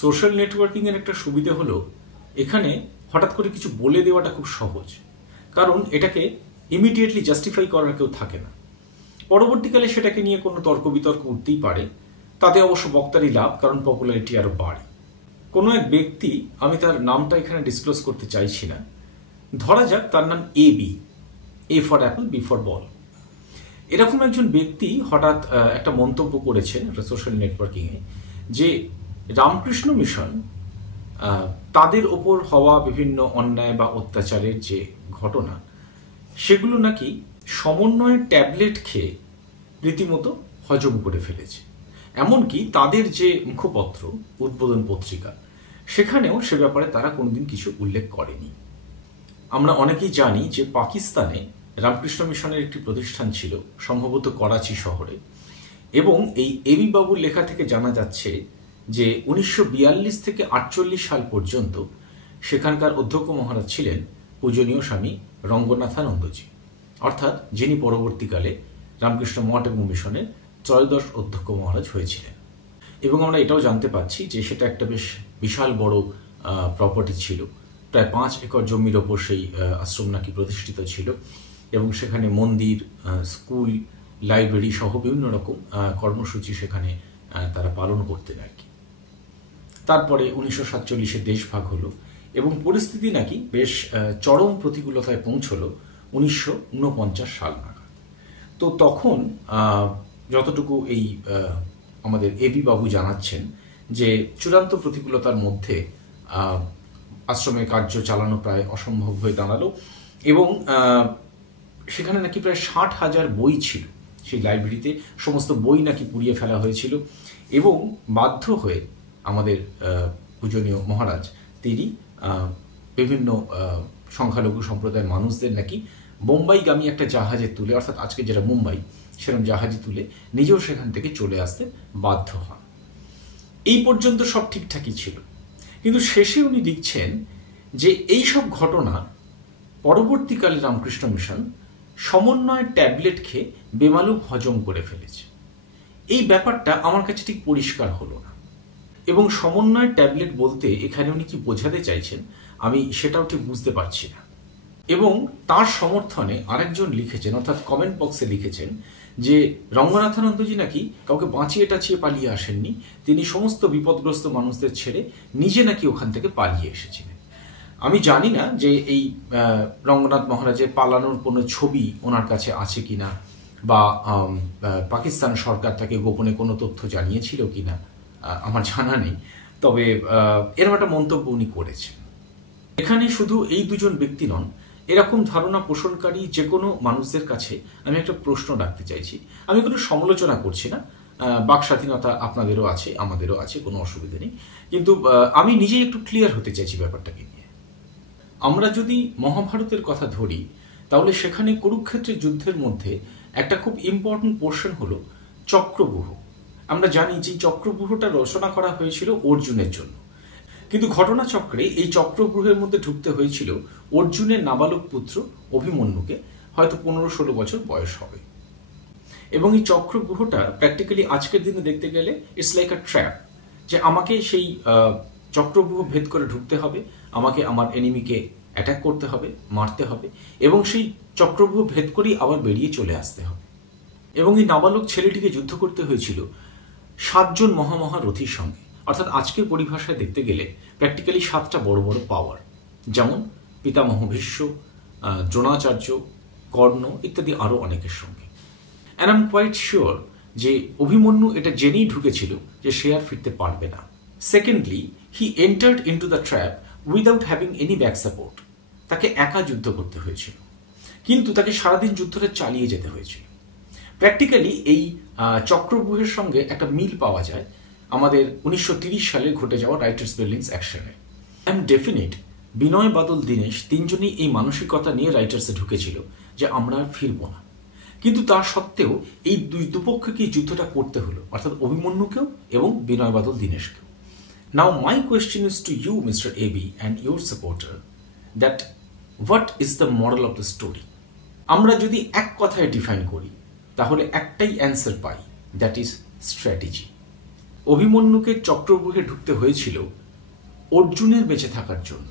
Social networking এর একটা সুবিধা হলো এখানে হঠাৎ করে কিছু বলে দেওয়াটা খুব সহজ, কারণ এটাকে ইমিডিয়েটলি জাস্টিফাই করার কেউ থাকে না। পরবর্তীকালে সেটাকে নিয়ে কোনো তর্ক বিতর্ক উঠতেই পারে, তাতে অবশ্য বক্তারই লাভ, কারণ পপুলারিটি আরো বাড়ে। কোনো এক ব্যক্তি, আমি তার নামটা এখানে ডিসক্লোজ করতে চাইছি না, ধরা যাক তার নাম A B, A for apple, B for ball. এরকম একজন ব্যক্তি হঠাৎ একটা মন্তব্য করেছেন সোশ্যাল নেটওয়ার্কিংয়ে যে রামকৃষ্ণ মিশন তাদের ওপর হওয়া বিভিন্ন অন্যায় বা অত্যাচারের যে ঘটনা, সেগুলো নাকি সমন্বয়ের ট্যাবলেট খেয়ে রীতিমতো হজম করে ফেলেছে। এমনকি তাদের যে মুখপত্র উদ্বোধন পত্রিকা, সেখানেও সে ব্যাপারে তারা কোনোদিন কিছু উল্লেখ করেনি। আমরা অনেকেই জানি যে পাকিস্তানে রামকৃষ্ণ মিশনের একটি প্রতিষ্ঠান ছিল, সম্ভবত করাচি শহরে, এবং এই এবি বাবুর লেখা থেকে জানা যাচ্ছে যে 1942 থেকে 48 সাল পর্যন্ত সেখানকার অধ্যক্ষ মহারাজ ছিলেন পূজনীয় স্বামী রঙ্গনাথানন্দজি, অর্থাৎ যিনি পরবর্তীকালে রামকৃষ্ণ মঠ এবং মিশনের ত্রয়োদশ অধ্যক্ষ মহারাজ হয়েছিলেন। এবং আমরা এটাও জানতে পাচ্ছি যে সেটা একটা বেশ বিশাল বড় প্রপার্টি ছিল, প্রায় 5 একর জমির ওপর সেই আশ্রম নাকি প্রতিষ্ঠিত ছিল, এবং সেখানে মন্দির, স্কুল, লাইব্রেরি সহ বিভিন্ন রকম কর্মসূচি সেখানে তারা পালন করতেন আর কি। তারপরে 1947-এ দেশ ভাগ হলো এবং পরিস্থিতি নাকি বেশ চরম প্রতিকূলতায় পৌঁছলো 1949 সাল নাগাদ। তো তখন যতটুকু এই আমাদের এবি বাবু জানাচ্ছেন যে চূড়ান্ত প্রতিকূলতার মধ্যে আশ্রমের কার্য চালানো প্রায় অসম্ভব হয়ে দাঁড়ালো, এবং সেখানে নাকি প্রায় 60,000 বই ছিল সেই লাইব্রেরিতে, সমস্ত বই নাকি পুড়িয়ে ফেলা হয়েছিল, এবং বাধ্য হয়ে আমাদের পূজনীয় মহারাজ তিনি বিভিন্ন সংখ্যালঘু সম্প্রদায়ের মানুষদের নাকি বোম্বাইগামী একটা জাহাজে তুলে, অর্থাৎ আজকে যেটা মুম্বাই, সেরকম জাহাজে তুলে নিজেও সেখান থেকে চলে আসতে বাধ্য হন। এই পর্যন্ত সব ঠিকঠাকই ছিল, কিন্তু শেষে উনি লিখছেন যে এই সব ঘটনা পরবর্তীকালে রামকৃষ্ণ মিশন সমন্বয় ট্যাবলেট খেয়ে বেমালুম হজম করে ফেলেছে। এই ব্যাপারটা আমার কাছে ঠিক পরিষ্কার হলো না, এবং সমন্বয় ট্যাবলেট বলতে এখানে উনি কি বোঝাতে চাইছেন আমি সেটাও ঠিক বুঝতে পারছি না। এবং তার সমর্থনে আরেকজন লিখেছেন, অর্থাৎ কমেন্ট বক্সে লিখেছেন যে রঙ্গনাথানন্দজি নাকি কাউকে বাঁচিয়ে টাচিয়ে পালিয়ে আসেননি, তিনি সমস্ত বিপদগ্রস্ত মানুষদের ছেড়ে নিজে নাকি ওখান থেকে পালিয়ে এসেছিলেন। আমি জানি না যে এই রঙ্গনাথ মহারাজের পালানোর কোনো ছবি ওনার কাছে আছে কিনা, বা পাকিস্তান সরকার তাকে গোপনে কোনো তথ্য জানিয়েছিল কিনা, আমার জানা নেই। তবে এরকম একটা মন্তব্য উনি করেছেন। এখানে শুধু এই দুজন ব্যক্তি নন, এরকম ধারণা পোষণকারী যে কোনো মানুষদের কাছে আমি একটা প্রশ্ন রাখতে চাইছি। আমি কোনো সমালোচনা করছি না, বাক স্বাধীনতা আপনাদেরও আছে, আমাদেরও আছে, কোনো অসুবিধা নেই, কিন্তু আমি নিজেই একটু ক্লিয়ার হতে চাইছি ব্যাপারটাকে নিয়ে। আমরা যদি মহাভারতের কথা ধরি, তাহলে সেখানে কুরুক্ষেত্রের যুদ্ধের মধ্যে একটা খুব ইম্পর্টেন্ট পোর্শন হলো চক্রব্যূহ। আমরা জানি যে চক্রব্যূহটা রচনা করা হয়েছিল অর্জুনের জন্য, কিন্তু ঘটনাচক্রে এই চক্রব্যূহের মধ্যে ঢুকতে হয়েছিল অর্জুনের নাবালক পুত্র অভিমন্যুকে, হয়তো 15-16 বছর বয়স হবে। এবং এই চক্রব্যূহটা প্র্যাকটিক্যালি আজকের দিনে দেখতে গেলে ইটস লাইক আ ট্র্যাপ, যে আমাকে সেই চক্রব্যূহ ভেদ করে ঢুকতে হবে, আমাকে আমার এনিমিকে অ্যাটাক করতে হবে, মারতে হবে, এবং সেই চক্রব্যূহ ভেদ করেই আবার বেরিয়ে চলে আসতে হবে। এবং এই নাবালক ছেলেটিকে যুদ্ধ করতে হয়েছিল 7 জন মহারথীর সঙ্গে, অর্থাৎ আজকের পরিভাষায় দেখতে গেলে প্র্যাকটিক্যালি 7টা বড় বড় পাওয়ার, যেমন পিতামহ ভীষ্ম, দ্রোণাচার্য, কর্ণ ইত্যাদি আরও অনেকের সঙ্গে। And I am quite sure যে অভিমন্যু এটা জেনেই ঢুকেছিল যে সে আর ফিরতে পারবে না। Secondly, he entered into the trap without having any back support. তাকে একা যুদ্ধ করতে হয়েছিল, কিন্তু তাকে সারাদিন যুদ্ধটা চালিয়ে যেতে হয়েছিল। প্র্যাকটিক্যালি এই চক্রব্যূহের সঙ্গে একটা মিল পাওয়া যায় আমাদের 1930 সালে ঘটে যাওয়া রাইটার্স বিল্ডিংস অ্যাকশনে। I am definite Binoy, Badal, Dinesh তিনজনই এই মানসিকতা নিয়ে রাইটার্সে ঢুকেছিল যে আমরা আর ফিরব না, কিন্তু তা সত্ত্বেও এই দুপক্ষকে যুদ্ধটা করতে হলো, অর্থাৎ অভিমন্যুকেও এবং বিনয়, বাদল, দীনেশকেও। Now my question is to you mister AB and your supporter, that what is the moral of the story? আমরা যদি এক কথায় ডিফাইন করি তাহলে একটাই অ্যান্সার পাই, দ্যাট ইজ স্ট্র্যাটেজি। অভিমন্যুকে চক্রব্যূহে ঢুকতে হয়েছিল অর্জুনের বেঁচে থাকার জন্য,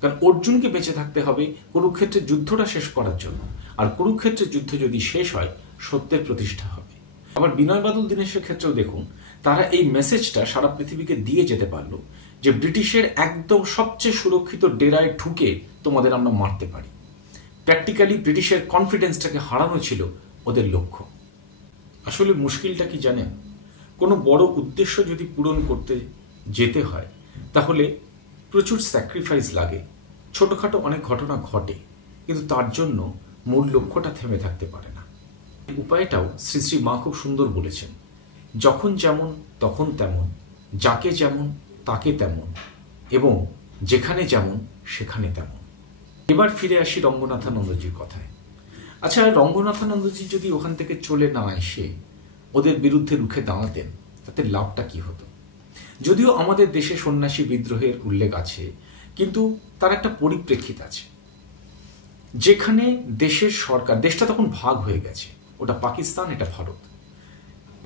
কারণ অর্জুনকে বেঁচে থাকতে হবে কুরুক্ষেত্রের যুদ্ধটা শেষ করার জন্য, আর কুরুক্ষেত্রের যুদ্ধ যদি শেষ হয় সত্যের প্রতিষ্ঠা হবে। আবার বিনয় বাদল দীনেশের ক্ষেত্রেও দেখুন, তারা এই মেসেজটা সারা পৃথিবীকে দিয়ে যেতে পারলো যে ব্রিটিশের একদম সবচেয়ে সুরক্ষিত ডেরায় ঢুকে তোমাদের আমরা মারতে পারি। প্র্যাকটিক্যালি ব্রিটিশের কনফিডেন্সটাকে হারানো ছিল ওদের লক্ষ্য। আসলে মুশকিলটা কি জানেন, কোনো বড় উদ্দেশ্য যদি পূরণ করতে যেতে হয় তাহলে প্রচুর স্যাক্রিফাইস লাগে, ছোটখাটো অনেক ঘটনা ঘটে, কিন্তু তার জন্য মূল লক্ষ্যটা থেমে থাকতে পারে না। উপায়টাও শ্রী শ্রী মা খুব সুন্দর বলেছেন, যখন যেমন তখন তেমন, যাকে যেমন তাকে তেমন, এবং যেখানে যেমন সেখানে তেমন। এবার ফিরে আসি রঙ্গনাথানন্দজির কথায়। আচ্ছা, রঙ্গনাথানন্দজি যদি ওখান থেকে চলে না এসে ওদের বিরুদ্ধে রুখে দাঁড়াতেন তাতে লাভটা কি হতো? যদিও আমাদের দেশে সন্ন্যাসী বিদ্রোহের উল্লেখ আছে, কিন্তু তার একটা পরিপ্রেক্ষিত আছে, যেখানে দেশের সরকার, দেশটা তখন ভাগ হয়ে গেছে, ওটা পাকিস্তান, এটা ভারত।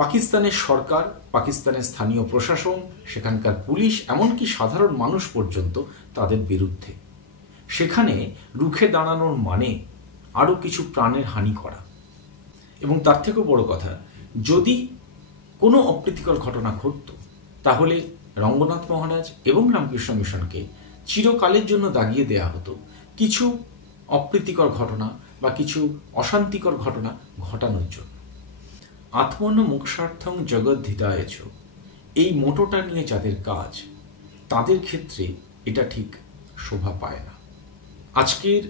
পাকিস্তানের সরকার, পাকিস্তানের স্থানীয় প্রশাসন, সেখানকার পুলিশ, এমনকি সাধারণ মানুষ পর্যন্ত তাদের বিরুদ্ধে। সেখানে রুখে দাঁড়ানোর মানে আরও কিছু প্রাণের হানি করা। এবং তার থেকেও বড় কথা, যদি কোনো অপ্রীতিকর ঘটনা ঘটত তাহলে রঙ্গনাথ মহারাজ এবং রামকৃষ্ণ মিশনকে চিরকালের জন্য দাগিয়ে দেয়া হতো কিছু অপ্রীতিকর ঘটনা বা কিছু অশান্তিকর ঘটনা ঘটানোর জন্য। আত্মন্য মোক্ষার্থং জগদ্ধিতায়চ, এই মোটোটা নিয়ে যাদের কাজ, তাদের ক্ষেত্রে এটা ঠিক শোভা পায় না। আজকের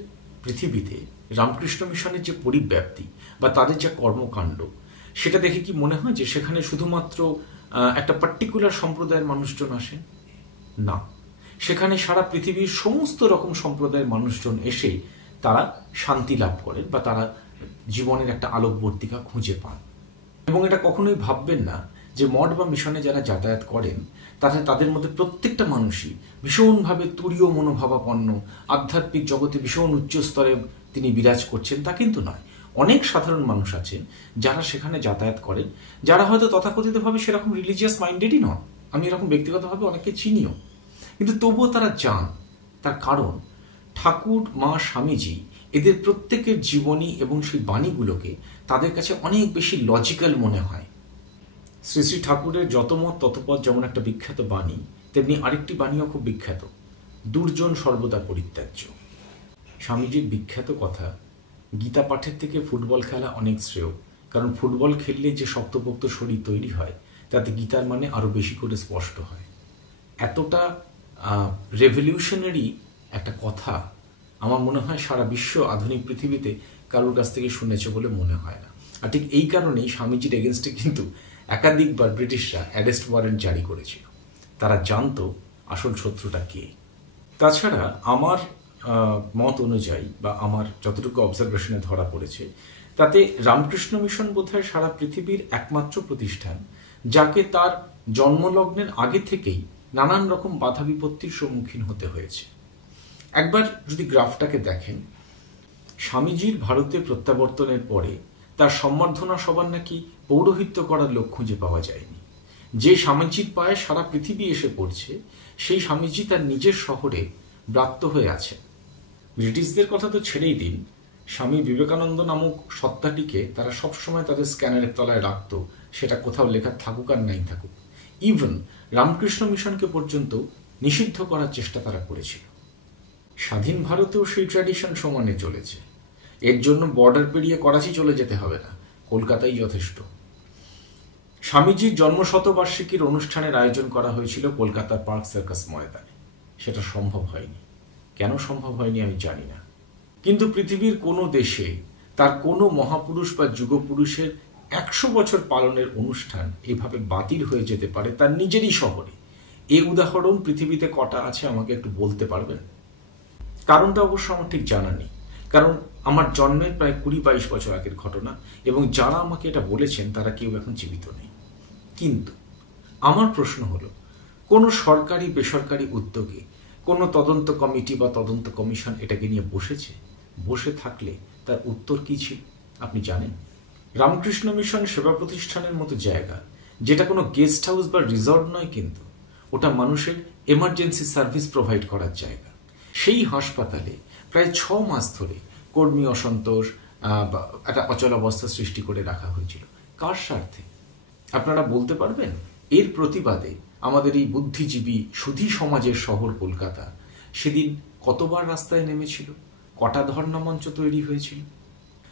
পৃথিবীতে রামকৃষ্ণ মিশনের যে পরিব্যাপ্তি বা তাদের যে কর্মকাণ্ড, সেটা দেখে কি মনে হয় যে সেখানে শুধুমাত্র একটা পার্টিকুলার সম্প্রদায়ের মানুষজন আসেন? না, সেখানে সারা পৃথিবীর সমস্ত রকম সম্প্রদায়ের মানুষজন এসে তারা শান্তি লাভ করেন বা তারা জীবনের একটা আলোকবর্তিকা খুঁজে পান। এবং এটা কখনোই ভাববেন না যে মঠ বা মিশনে যারা যাতায়াত করেন তাদের মধ্যে প্রত্যেকটা মানুষই ভীষণভাবে তুরীয় মনোভাবাপন্ন, আধ্যাত্মিক জগতে ভীষণ উচ্চ স্তরে তিনি বিরাজ করছেন, তা কিন্তু নয়। অনেক সাধারণ মানুষ আছেন যারা সেখানে যাতায়াত করেন, যারা হয়তো তথাকথিতভাবে সেরকম রিলিজিয়াস মাইন্ডেডই নন। আমি এরকম ব্যক্তিগতভাবে অনেককে চিনিও, কিন্তু তবুও তারা যান। তার কারণ ঠাকুর, মা, স্বামীজি এদের প্রত্যেকের জীবনী এবং সেই বাণীগুলোকে তাদের কাছে অনেক বেশি লজিক্যাল মনে হয়। শ্রী শ্রী ঠাকুরের যত মত তত পথ যেমন একটা বিখ্যাত বাণী, তেমনি আরেকটি বাণীও খুব বিখ্যাত, দুর্জন সর্বদা পরিত্যাজ্য। স্বামীজির বিখ্যাত কথা, গীতা পাঠের থেকে ফুটবল খেলা অনেক শ্রেয়, কারণ ফুটবল খেললে যে শক্তপোক্ত শরীর তৈরি হয় তাতে গীতার মানে আরও বেশি করে স্পষ্ট হয়। এতটা রেভলিউশনারি একটা কথা আমার মনে হয় সারা বিশ্ব আধুনিক পৃথিবীতে কারোর কাছ থেকে শুনেছে বলে মনে হয় না। আর ঠিক এই কারণেই স্বামীজির এগেনস্টে কিন্তু একাধিকবার ব্রিটিশরা অ্যারেস্ট ওয়ারেন্ট জারি করেছিল। তারা জানতো আসল শত্রুটা কে। তাছাড়া আমার মত অনুযায়ী বা আমার যতটুকু অবজারভেশনে ধরা পড়েছে, তাতে রামকৃষ্ণ মিশন বোধহয় সারা পৃথিবীর একমাত্র প্রতিষ্ঠান যাকে তার জন্মলগ্নের আগে থেকেই নানান রকম বাধা বিপত্তির সম্মুখীন হতে হয়েছে। একবার যদি গ্রাফটাকে দেখেন, স্বামীজির ভারতে প্রত্যাবর্তনের পরে তার সম্বর্ধনা সভার নাকি পৌরোহিত্য করার লোক খুঁজে পাওয়া যায়নি। যে স্বামীজির পায়ে সারা পৃথিবী এসে পড়ছে, সেই স্বামীজি তার নিজের শহরে ব্রাত্য হয়ে আছে। ব্রিটিশদের কথা তো ছেড়েই দিন, স্বামী বিবেকানন্দ নামক সত্তাটিকে তারা সবসময় তাদের স্ক্যানারের তলায় রাখত, সেটা কোথাও লেখা থাকুক আর নাই থাকুক। ইভেন রামকৃষ্ণ মিশনকে পর্যন্ত নিষিদ্ধ করার চেষ্টা তারা করেছিল। স্বাধীন ভারতেও সেই ট্র্যাডিশন সমানে চলেছে। এর জন্য বর্ডার পেরিয়ে করাচি চলে যেতে হবে না, কলকাতাই যথেষ্ট। স্বামীজির জন্মশতবার্ষিকীর অনুষ্ঠানের আয়োজন করা হয়েছিল কলকাতার পার্ক সার্কাস ময়দানে। সেটা সম্ভব হয়নি। কেন সম্ভব হয়নি আমি জানি না, কিন্তু পৃথিবীর কোনো দেশে তার কোনো মহাপুরুষ বা যুগপুরুষের 100 বছর পালনের অনুষ্ঠান এভাবে বাতিল হয়ে যেতে পারে তার নিজেরই শহরে। এই উদাহরণ পৃথিবীতে কটা আছে আমাকে একটু বলতে পারবেন? কারণটা অবশ্য আমার ঠিক জানা নেই, কারণ আমার জন্মের প্রায় 20-22 বছর আগের ঘটনা, এবং যারা আমাকে এটা বলেছেন তারা কেউ এখন জীবিত নেই। কিন্তু আমার প্রশ্ন হলো, কোনো সরকারি বেসরকারি উদ্যোগে কোনো তদন্ত কমিটি বা তদন্ত কমিশন এটাকে নিয়ে বসেছে? বসে থাকলে তার উত্তর কি ছিল আপনি জানেন? রামকৃষ্ণ মিশন সেবা প্রতিষ্ঠানের মতো জায়গা, যেটা কোনো গেস্ট হাউস বা রিসর্ট নয়, কিন্তু ওটা মানুষের এমার্জেন্সি সার্ভিস প্রোভাইড করার জায়গা। সেই হাসপাতালে প্রায় 6 মাস ধরে কর্মী অসন্তোষ, একটা অচলাবস্থা সৃষ্টি করে রাখা হয়েছিল। কার স্বার্থে? আপনারা বলতে পারবেন? এর প্রতিবাদে আমাদের এই বুদ্ধিজীবী সুধী সমাজের শহর কলকাতা সেদিন কতবার রাস্তায় নেমেছিল, কটা ধর্ণা মঞ্চ তৈরি হয়েছিল।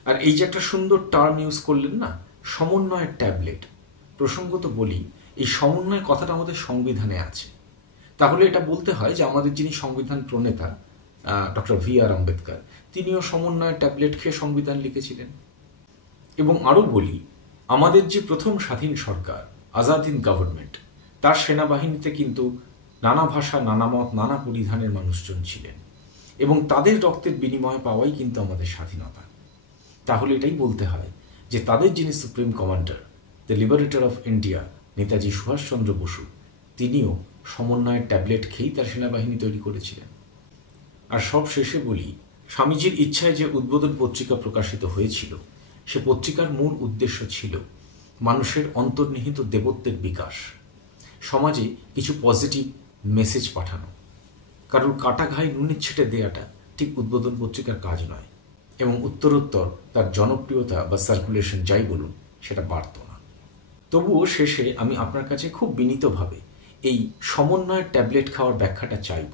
আর এই যে একটা সুন্দর টার্ম ইউজ করলেন না, সমন্বয়ের ট্যাবলেট, প্রসঙ্গত বলি, এই সমন্বয় কথাটা আমাদের সংবিধানে আছে। তাহলে এটা বলতে হয় যে আমাদের যিনি সংবিধান প্রণেতা ডক্টর V.R. আম্বেদকর, তিনিও সমন্বয়ের ট্যাবলেট খেয়ে সংবিধান লিখেছিলেন। এবং আরও বলি, আমাদের যে প্রথম স্বাধীন সরকার, আজাদ হিন্দ গভর্নমেন্ট, তার সেনাবাহিনীতে কিন্তু নানা ভাষা, নানা মত, নানা পরিধানের মানুষজন ছিলেন, এবং তাদের রক্তের বিনিময়ে পাওয়াই কিন্তু আমাদের স্বাধীনতা। তাহলে এটাই বলতে হয় যে তাদের যিনি supreme commander, the liberator of India, Netaji Subhas Chandra Bose, তিনিও সমন্বয়ের ট্যাবলেট খেয়েই তার সেনাবাহিনী তৈরি করেছিলেন। আর সব শেষে বলি, স্বামীজির ইচ্ছায় যে উদ্বোধন পত্রিকা প্রকাশিত হয়েছিল, সে পত্রিকার মূল উদ্দেশ্য ছিল মানুষের অন্তর্নিহিত দেবত্বের বিকাশ, সমাজে কিছু পজিটিভ মেসেজ পাঠানো। কারোর কাটা ঘায়ে নুনের ছেটে দেওয়াটা ঠিক উদ্বোধন পত্রিকার কাজ নয়, এবং উত্তরোত্তর তার জনপ্রিয়তা বা সার্কুলেশন যাই বলুন, সেটা বাড়ত না। তবুও শেষে আমি আপনার কাছে খুব বিনীতভাবে এই সমন্বয়ের ট্যাবলেট খাওয়ার ব্যাখ্যাটা চাইব।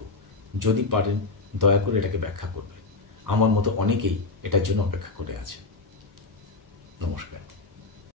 যদি পারেন দয়া করে এটাকে ব্যাখ্যা করবেন। আমার মতো অনেকেই এটার জন্য অপেক্ষা করে আছে। নমস্কার।